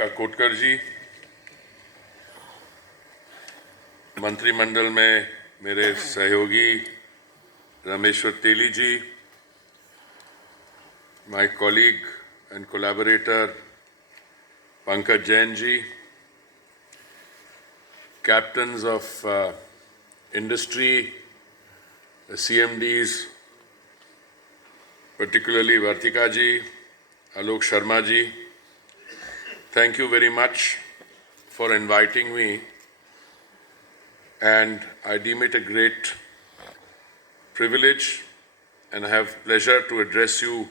काकोडकर जी, मंत्रिमंडल में मेरे सहयोगी रामेश्वर तेली जी, my colleague and collaborator Pankaj Jain ji, captains of industry, the CMDs, particularly Vartika ji, Alok Sharma ji, thank you very much for inviting me, and I deem it a great privilege and I have pleasure to address you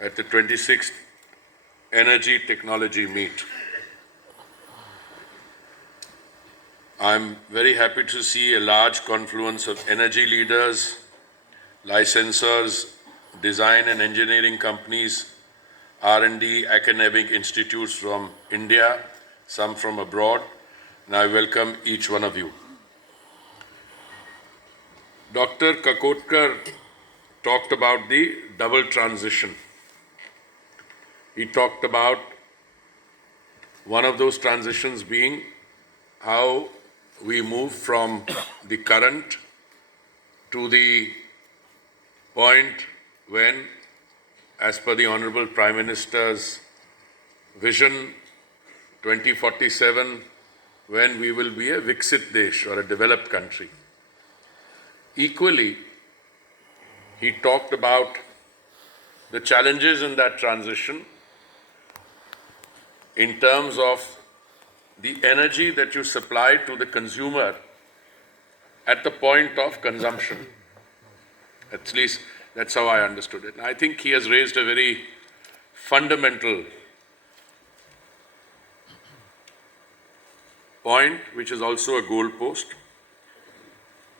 at the 26th Energy Technology Meet. I'm very happy to see a large confluence of energy leaders, licensors, design and engineering companies, R&D, academic institutes from India, some from abroad, and I welcome each one of you. Dr. Kakotkar talked about the double transition. He talked about one of those transitions being how we move from the current to the point when, as per the Honorable Prime Minister's Vision 2047, when we will be a Viksit Desh or a developed country. Equally, he talked about the challenges in that transition in terms of the energy that you supply to the consumer at the point of consumption. At least that's how I understood it. And I think he has raised a very fundamental point, which is also a goalpost.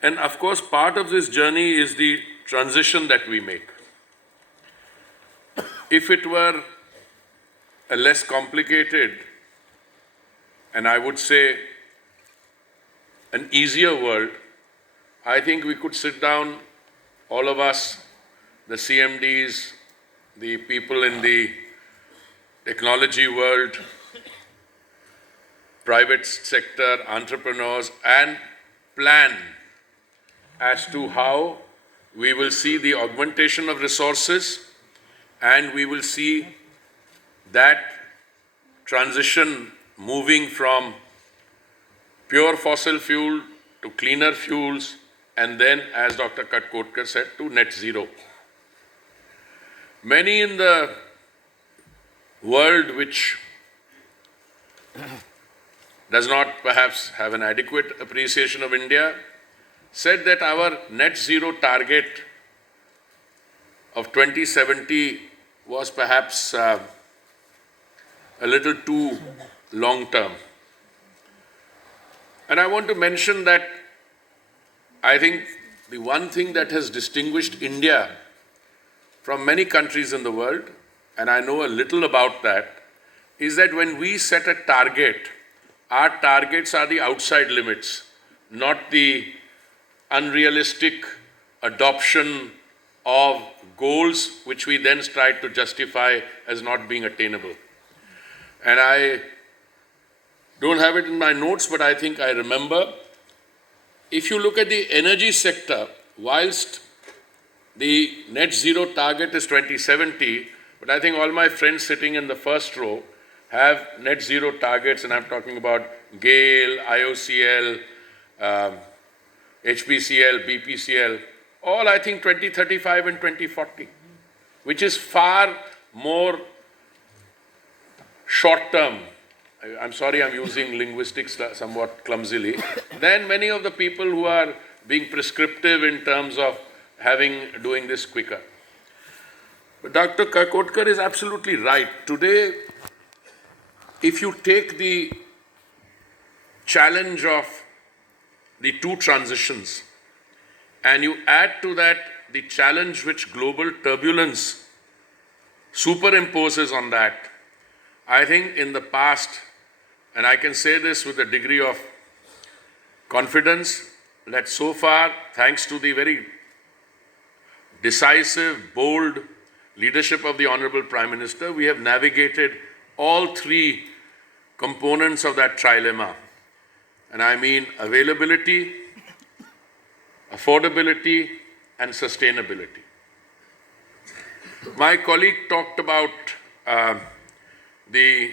And of course, part of this journey is the transition that we make. If it were a less complicated, and I would say an easier world, I think we could sit down, all of us, the CMDs, the people in the technology world, private sector, entrepreneurs, and plan as to how we will see the augmentation of resources and we will see that transition moving from pure fossil fuel to cleaner fuels, and then, as Dr. Kakotkar said, to net zero. Many in the world which does not perhaps have an adequate appreciation of India said that our net zero target of 2070 was perhaps a little too long term. And I want to mention that I think the one thing that has distinguished India from many countries in the world, and I know a little about that, is that when we set a target, our targets are the outside limits, not the unrealistic adoption of goals which we then try to justify as not being attainable. And I don't have it in my notes, but I think I remember, if you look at the energy sector, whilst the net zero target is 2070, but I think all my friends sitting in the first row have net zero targets, and I'm talking about GAIL, IOCL, HPCL, BPCL, all I think 2035 and 2040, which is far more short-term. I'm sorry I'm using linguistics somewhat clumsily, than many of the people who are being prescriptive in terms of doing this quicker. But Dr. Kakotkar is absolutely right. Today, if you take the challenge of the two transitions and you add to that the challenge which global turbulence superimposes on that, I think in the past, and I can say this with a degree of confidence, that so far, thanks to the very decisive, bold leadership of the Honorable Prime Minister, we have navigated all three components of that trilemma. And I mean availability, affordability, and sustainability. My colleague talked about the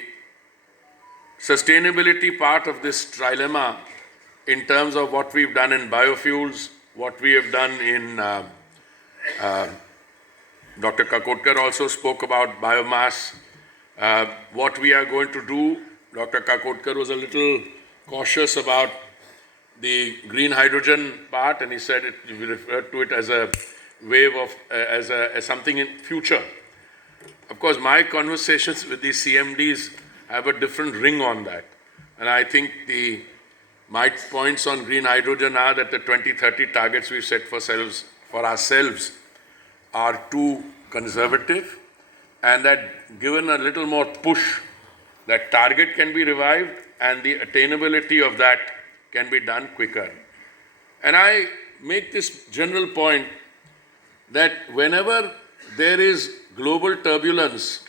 sustainability part of this trilemma in terms of what we've done in biofuels, what we have done in Dr. Kakotkar also spoke about biomass. What we are going to do, Dr. Kakotkar was a little cautious about the green hydrogen part, and he said we referred to it as a wave of, as something in future. Of course, my conversations with the CMDs have a different ring on that. And I think my points on green hydrogen are that the 2030 targets we've set for ourselves are too conservative, and that given a little more push, that target can be revived and the attainability of that can be done quicker. And I make this general point that whenever there is global turbulence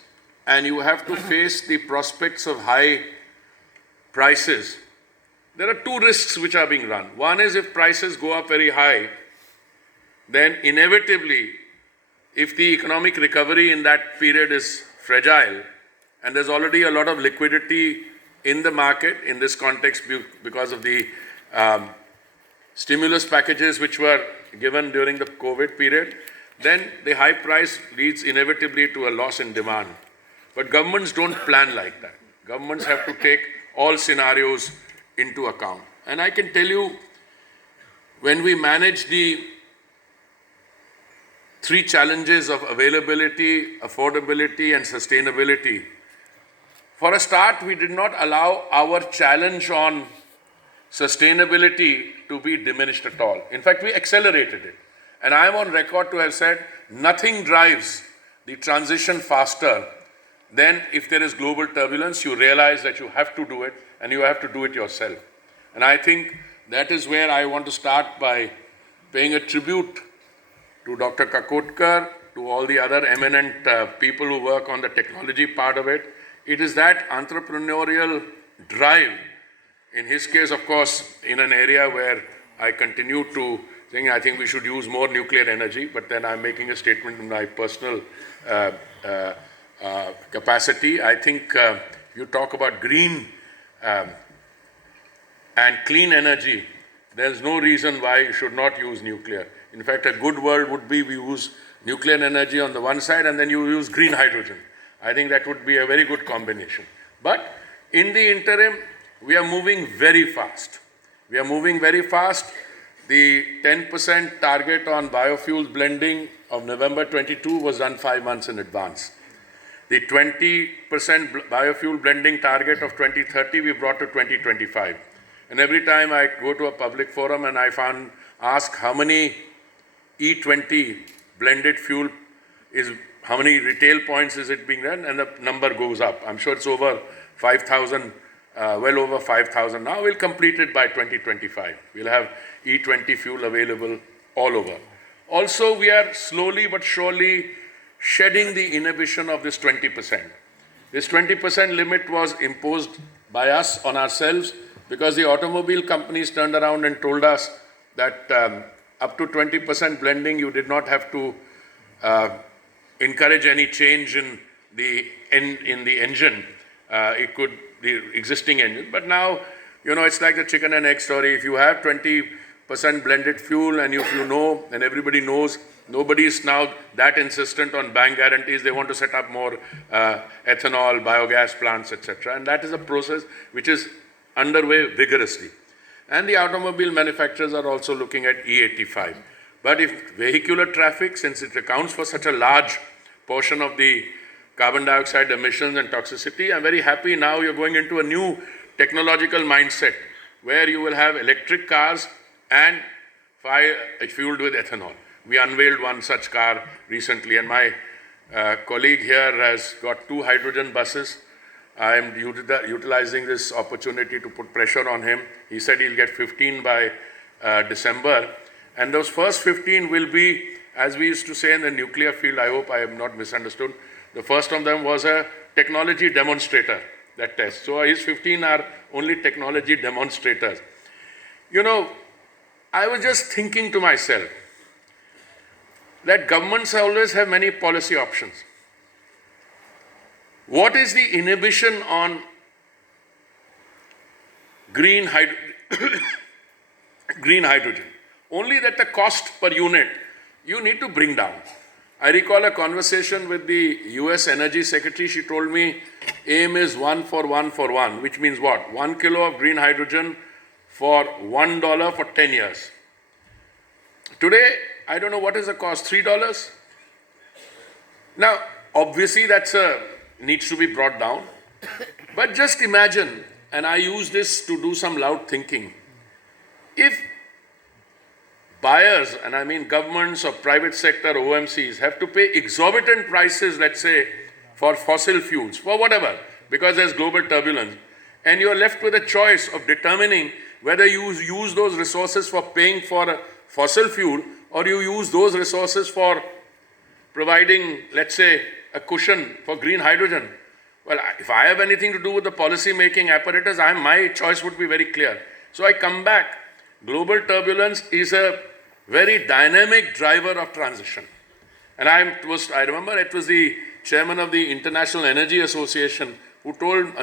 and you have to face the prospects of high prices, there are two risks which are being run. One is if prices go up very high, then inevitably, if the economic recovery in that period is fragile, and there's already a lot of liquidity in the market in this context because of the stimulus packages which were given during the COVID period, then the high price leads inevitably to a loss in demand. But governments don't plan like that. Governments have to take all scenarios into account. And I can tell you, when we manage the three challenges of availability, affordability, and sustainability, for a start, we did not allow our challenge on sustainability to be diminished at all. In fact, we accelerated it. And I am on record to have said, nothing drives the transition faster than if there is global turbulence, you realize that you have to do it and you have to do it yourself. And I think that is where I want to start by paying a tribute to Dr. Kakotkar, to all the other eminent people who work on the technology part of it. It is that entrepreneurial drive, in his case, of course, in an area where I continue to think I think we should use more nuclear energy, but then I'm making a statement in my personal capacity. I think you talk about green and clean energy, there's no reason why you should not use nuclear. In fact, a good world would be we use nuclear energy on the one side and then you use green hydrogen. I think that would be a very good combination. But in the interim, we are moving very fast. We are moving very fast. The 10% target on biofuels blending of November 22 was done 5 months in advance. The 20% biofuel blending target of 2030 we brought to 2025. And every time I go to a public forum and I ask how many E20 blended fuel is, how many retail points is it being done, and the number goes up. I'm sure it's over 5,000, well over 5,000 now. We'll complete it by 2025. We'll have E20 fuel available all over. Also, we are slowly but surely shedding the inhibition of this 20%. This 20% limit was imposed by us on ourselves because the automobile companies turned around and told us that up to 20% blending, you did not have to encourage any change in the engine. It could the existing engine. But now, you know, it's like the chicken and egg story. If you have 20% blended fuel and if you know, and everybody knows, nobody is now that insistent on bank guarantees. They want to set up more ethanol, biogas plants, etc. And that is a process which is underway vigorously. And the automobile manufacturers are also looking at E85. But if vehicular traffic, since it accounts for such a large portion of the carbon dioxide emissions and toxicity, I'm very happy now you're going into a new technological mindset where you will have electric cars and fueled with ethanol. We unveiled one such car recently, and my colleague here has got 2 hydrogen buses. I am utilizing this opportunity to put pressure on him. He said he'll get 15 by December. And those first 15 will be, as we used to say in the nuclear field, I hope I am not misunderstood, the first of them was a technology demonstrator. that test. So his 15 are only technology demonstrators. You know, I was just thinking to myself that governments always have many policy options. What is the inhibition on green hydrogen? Only that the cost per unit you need to bring down. I recall a conversation with the US Energy Secretary. She told me aim is 1 for 1 for 1, which means what? 1 kilo of green hydrogen for $1 for 10 years. Today, I don't know what is the cost, $3? Now, obviously that's needs to be brought down. But just imagine, and I use this to do some loud thinking, if buyers, and I mean governments or private sector OMCs, have to pay exorbitant prices, let's say, for fossil fuels, for whatever, because there's global turbulence, and you're left with a choice of determining whether you use those resources for paying for a fossil fuel or you use those resources for providing, let's say, a cushion for green hydrogen. Well, if I have anything to do with the policy-making apparatus, my choice would be very clear. So I come back. Global turbulence is a very dynamic driver of transition. And I remember it was the chairman of the International Energy Association who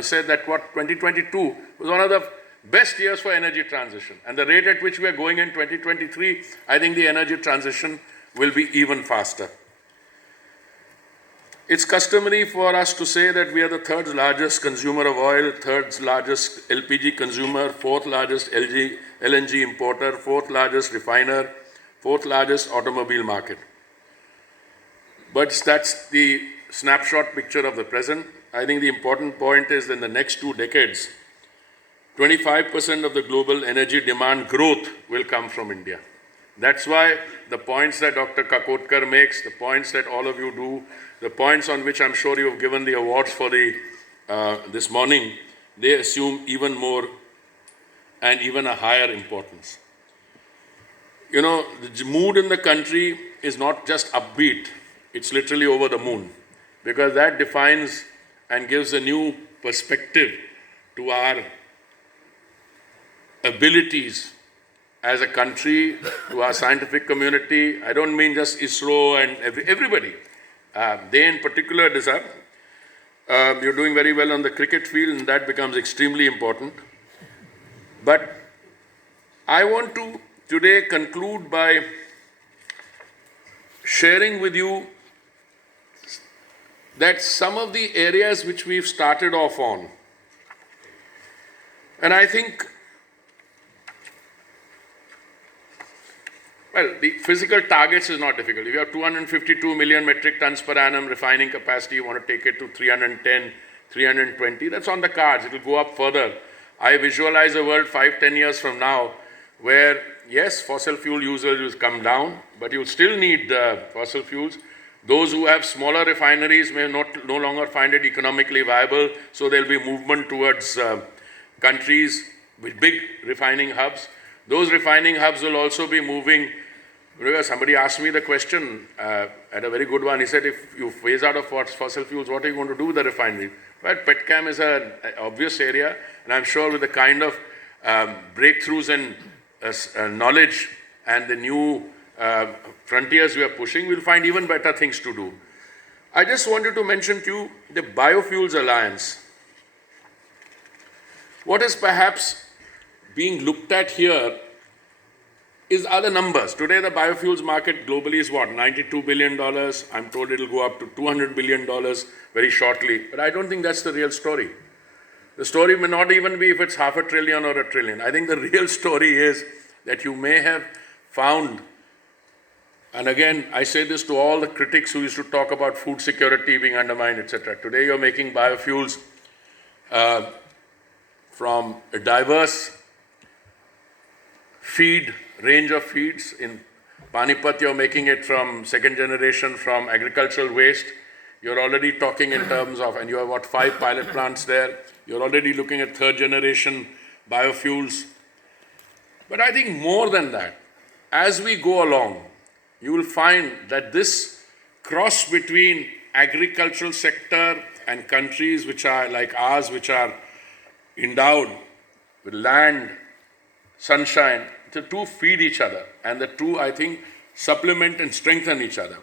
said that 2022 was one of the best years for energy transition. And the rate at which we are going in 2023, I think the energy transition will be even faster. It's customary for us to say that we are the third largest consumer of oil, third largest LPG consumer, fourth largest LNG importer, fourth largest refiner, fourth largest automobile market. But that's the snapshot picture of the present. I think the important point is in the next 2 decades, 25% of the global energy demand growth will come from India. That's why the points that Dr. Kakotkar makes, the points that all of you do, the points on which I'm sure you have given the awards for this morning, they assume even more and even a higher importance. You know, the mood in the country is not just upbeat, it's literally over the moon, because that defines and gives a new perspective to our abilities as a country, to our scientific community. I don't mean just ISRO and everybody. They in particular deserve. You're doing very well on the cricket field, and that becomes extremely important. But I want to today conclude by sharing with you that some of the areas which we've started off on, and I think, well, the physical targets is not difficult. If you have 252 million metric tons per annum refining capacity, you want to take it to 310, 320, that's on the cards. It will go up further. I visualize a world 5-10 years from now where, yes, fossil fuel usage will come down, but you'll still need fossil fuels. Those who have smaller refineries may no longer find it economically viable, so there'll be movement towards countries with big refining hubs. Those refining hubs will also be moving. Somebody asked me the question, at a very good one. He said, if you phase out of fossil fuels, what are you going to do with the refinery? Well, petchem is an obvious area, and I'm sure with the kind of breakthroughs in knowledge and the new frontiers we are pushing, we'll find even better things to do. I just wanted to mention to you the Biofuels Alliance. What is perhaps being looked at here are the numbers. Today the biofuels market globally is what, $92 billion. I'm told it'll go up to $200 billion very shortly. But I don't think that's the real story. The story may not even be if it's $500 billion or $1 trillion. I think the real story is that you may have found, and again, I say this to all the critics who used to talk about food security being undermined, etc. Today you're making biofuels from a diverse range of feeds. In Panipat, you're making it from second generation from agricultural waste. You're already talking in terms of, and you have what, 5 pilot plants there. You're already looking at third generation biofuels. But I think more than that, as we go along, you will find that this cross between agricultural sector and countries which are like ours, which are endowed with land, sunshine, the two feed each other, and the two, I think, supplement and strengthen each other.